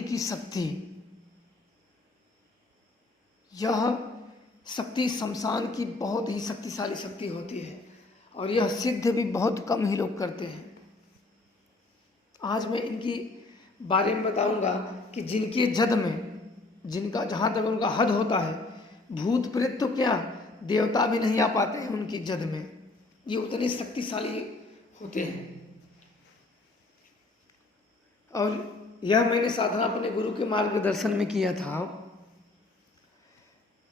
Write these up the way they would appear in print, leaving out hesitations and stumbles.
वीर की शक्ति, यह शक्ति शमशान की बहुत ही शक्तिशाली शक्ति होती है और यह सिद्ध भी बहुत कम ही लोग करते हैं। आज मैं इनकी बारे में बताऊंगा कि जिनके जद में, जिनका जहाँ तक उनका हद होता है, भूत प्रेत तो क्या, देवता भी नहीं आ पाते हैं उनकी जद में, ये उतने शक्तिशाली होते हैं। और यह मैंने साधना अपने गुरु के मार्गदर्शन में किया था।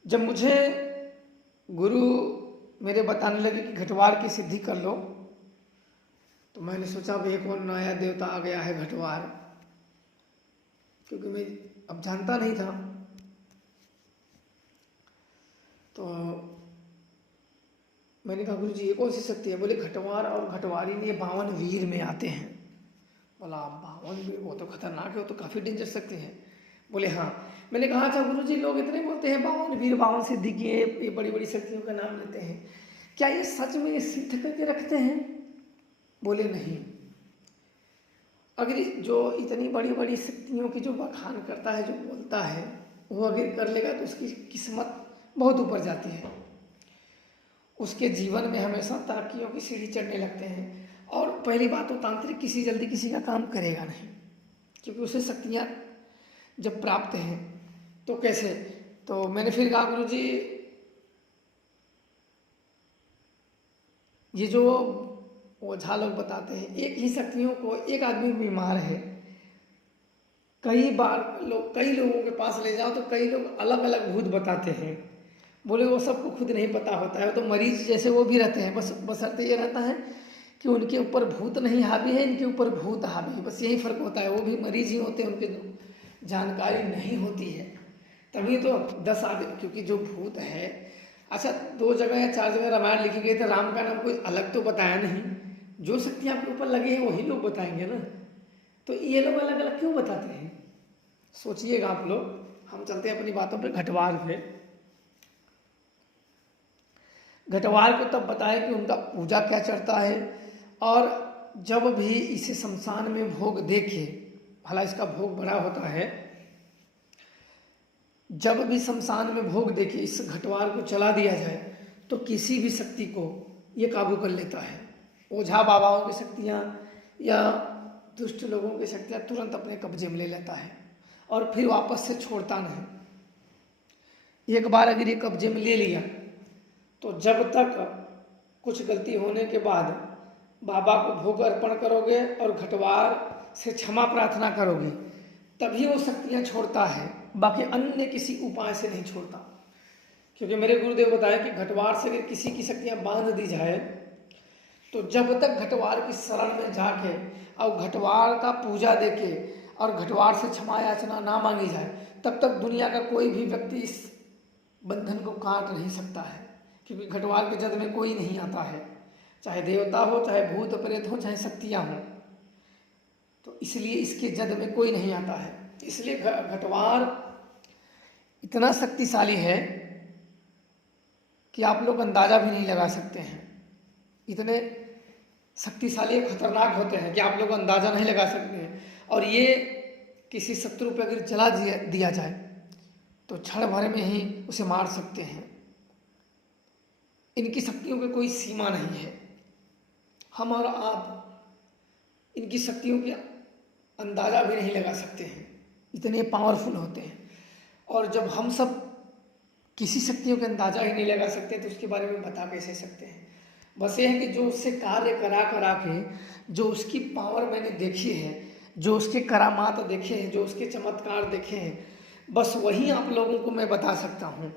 जब मुझे गुरु मेरे बताने लगे कि घटवार की सिद्धि कर लो, तो मैंने सोचा भाई कौन नया देवता आ गया है घटवार, क्योंकि मैं अब जानता नहीं था। तो मैंने कहा गुरु जी ये कौन सी शक्ति है? बोले घटवार और घटवारी ने 52 वीर में आते हैं। बोला 52 वीर, वो तो खतरनाक है, वो तो काफ़ी डेंजर शक्ति है। बोले हाँ। मैंने कहा अच्छा गुरु जी, लोग इतने बोलते हैं 52 वीर 52 सिद्धि किए, ये बड़ी बड़ी शक्तियों का नाम लेते हैं, क्या ये सच में ये सिद्ध करके रखते हैं? बोले नहीं। अगर जो इतनी बड़ी बड़ी शक्तियों की जो बखान करता है, जो बोलता है, वो अगर कर लेगा तो उसकी किस्मत बहुत ऊपर जाती है, उसके जीवन में हमेशा तरक्कियों की सीढ़ी चढ़ने लगते हैं। और पहली बात तो तांत्रिक किसी जल्दी किसी का काम करेगा नहीं, क्योंकि उसे शक्तियाँ जब प्राप्त हैं तो कैसे। तो मैंने फिर कहा गुरु जी ये जो ओझा लोग बताते हैं, एक ही शक्तियों को, एक आदमी बीमार है, कई बार लोग कई लोगों के पास ले जाओ तो कई लोग अलग अलग भूत बताते हैं। बोले वो सबको खुद नहीं पता होता है, तो मरीज जैसे वो भी रहते हैं, बस बशर्ते ये रहता है कि उनके ऊपर भूत नहीं हावी है, इनके ऊपर भूत हावी है, बस यही फर्क होता है। वो भी मरीज ही होते हैं, उनके जानकारी नहीं होती है, तभी तो 10 आदमी, क्योंकि जो भूत है, अच्छा 2 जगह या 4 जगह रामायण लिखी गई तो राम का नाम कोई अलग तो बताया नहीं, जो शक्ति आपके ऊपर लगी है वही लोग बताएंगे ना, तो ये लोग अलग अलग क्यों बताते हैं? सोचिएगा आप लोग। हम चलते हैं अपनी बातों पे घटवार पे। घटवार को तब बताया कि उनका पूजा क्या चढ़ता है, और जब भी इसे शमशान में भोग देखे, भला इसका भोग बड़ा होता है, जब भी शमशान में भोग देखे इस घटवार को चला दिया जाए तो किसी भी शक्ति को ये काबू कर लेता है। ओझा बाबाओं की शक्तियाँ या दुष्ट लोगों की शक्तियाँ तुरंत अपने कब्जे में ले लेता है और फिर वापस से छोड़ता नहीं। एक बार अगर ये कब्जे में ले लिया तो जब तक कुछ गलती होने के बाद बाबा को भोग अर्पण करोगे और घटवार से क्षमा प्रार्थना करोगे, तभी वो शक्तियाँ छोड़ता है, बाकी अन्य किसी उपाय से नहीं छोड़ता। क्योंकि मेरे गुरुदेव बताया कि घटवार से अगर किसी की शक्तियाँ बांध दी जाए तो जब तक घटवार की शरण में जाके और घटवार का पूजा देके और घटवार से क्षमा याचना ना मांगी जाए, तब तक दुनिया का कोई भी व्यक्ति इस बंधन को काट नहीं सकता है। क्योंकि घटवार के जद में कोई नहीं आता है, चाहे देवता हो, चाहे भूत प्रेत हो, चाहे शक्तियाँ हों, तो इसलिए इसके जद में कोई नहीं आता है। इसलिए घटवार इतना शक्तिशाली है कि आप लोग अंदाजा भी नहीं लगा सकते हैं। इतने शक्तिशाली खतरनाक होते हैं कि आप लोग अंदाजा नहीं लगा सकते हैं। और ये किसी शत्रु पर अगर जला दिया जाए तो क्षण भर में ही उसे मार सकते हैं। इनकी शक्तियों की कोई सीमा नहीं है। हम और आप इनकी शक्तियों के अंदाजा भी नहीं लगा सकते हैं, इतने पावरफुल होते हैं। और जब हम सब किसी शक्तियों के अंदाजा ही नहीं लगा सकते तो उसके बारे में बता कैसे सकते हैं? बस ये है कि जो उससे कार्य करा के, जो उसकी पावर मैंने देखी है, जो उसके करामात देखे हैं, जो उसके चमत्कार देखे हैं, बस वही आप लोगों को मैं बता सकता हूँ।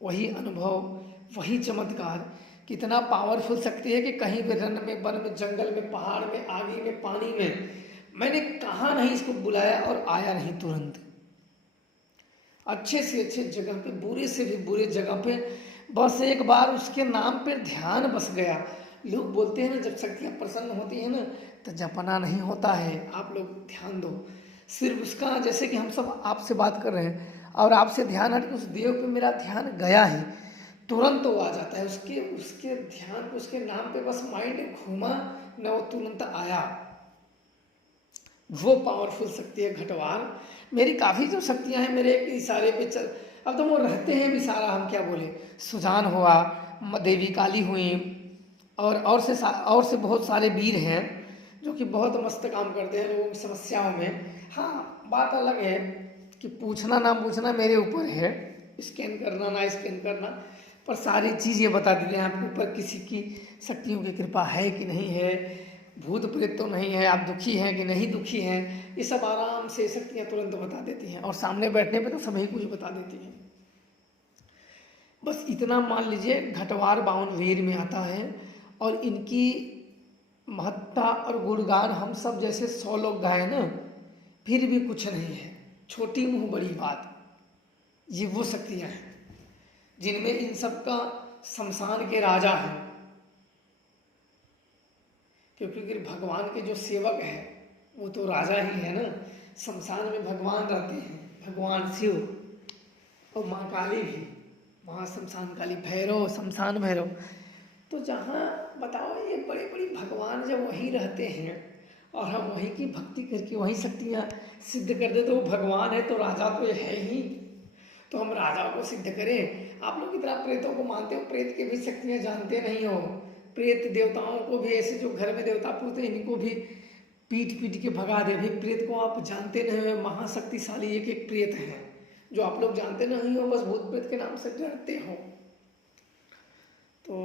वही अनुभव, वही चमत्कार कितना पावरफुल शक्ति है कि कहीं भी रन में, वन में, जंगल में, पहाड़ में, आगे में, पानी में, मैंने कहा नहीं इसको बुलाया और आया नहीं तुरंत। अच्छे से अच्छे जगह पे, बुरे से भी बुरे जगह पे, बस एक बार उसके नाम पे ध्यान बस गया। लोग बोलते हैं ना, जब शक्तियाँ प्रसन्न होती हैं ना तो जपना नहीं होता है। आप लोग ध्यान दो, सिर्फ उसका, जैसे कि हम सब आपसे बात कर रहे हैं और आपसे ध्यान हट, उस देव पे मेरा ध्यान गया ही, तुरंत वो आ जाता है। उसके ध्यान, उसके नाम पे बस माइंड घूमा न, वो तुरंत आया। वो पावरफुल शक्ति है घटवार। मेरी काफ़ी जो शक्तियाँ हैं मेरे इशारे पे चल, अब तो वो रहते हैं भी सारा, हम क्या बोले, सुजान हुआ, देवी काली हुई, और से बहुत सारे वीर हैं जो कि बहुत मस्त काम करते हैं लोगों की समस्याओं में। हाँ, बात अलग है कि पूछना ना पूछना मेरे ऊपर है, स्कैन करना ना स्कैन करना, पर सारी चीज़ ये बता देते हैं आपके ऊपर किसी की शक्तियों की कृपा है कि नहीं है, भूत प्रेत तो नहीं है, आप दुखी हैं कि नहीं दुखी हैं, ये सब आराम से शक्तियाँ तुरंत बता देती हैं, और सामने बैठने पे तो सभी कुछ बता देती हैं। बस इतना मान लीजिए, घटवार 52 वीर में आता है, और इनकी महत्ता और गुणगान हम सब जैसे 100 लोग गाए ना, फिर भी कुछ नहीं है। छोटी मुंह बड़ी बात, ये वो शक्तियाँ हैं जिनमें इन सब का शमशान के राजा हैं, क्योंकि भगवान के जो सेवक है वो तो राजा ही है ना। शमशान में भगवान रहते हैं, भगवान शिव और माँ काली भी, वहाँ शमशान काली, भैरव, शमशान भैरव। तो जहाँ बताओ ये बड़े बड़े भगवान जब वहीं रहते हैं और हम वहीं की भक्ति करके वहीं शक्तियाँ सिद्ध कर दे, तो वो भगवान है तो राजा तो ये है ही, तो हम राजा को सिद्ध करें। आप लोग इतना प्रेतों को मानते हो, प्रेत की भी शक्तियाँ जानते नहीं हो। प्रेत देवताओं को भी, ऐसे जो घर में देवता पूजते हैं इनको भी पीट पीट के भगा दे। भाई प्रेत को आप जानते नहीं हो, महाशक्तिशाली एक एक प्रेत है जो आप लोग जानते नहीं हो, बस भूत प्रेत के नाम से डरते हो। तो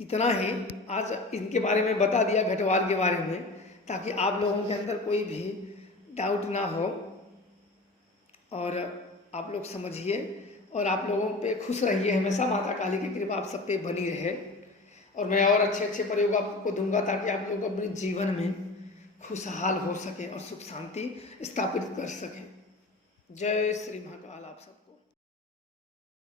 इतना ही आज इनके बारे में बता दिया, घटवार के बारे में, ताकि आप लोगों के अंदर कोई भी डाउट ना हो और आप लोग समझिए, और आप लोगों पे खुश रहिए हमेशा। माता काली की कृपा आप सब पे बनी रहे, और मैं और अच्छे अच्छे प्रयोग आपको दूंगा ताकि आप लोग अपने जीवन में खुशहाल हो सके और सुख शांति स्थापित कर सकें। जय श्री महाकाल आप सब।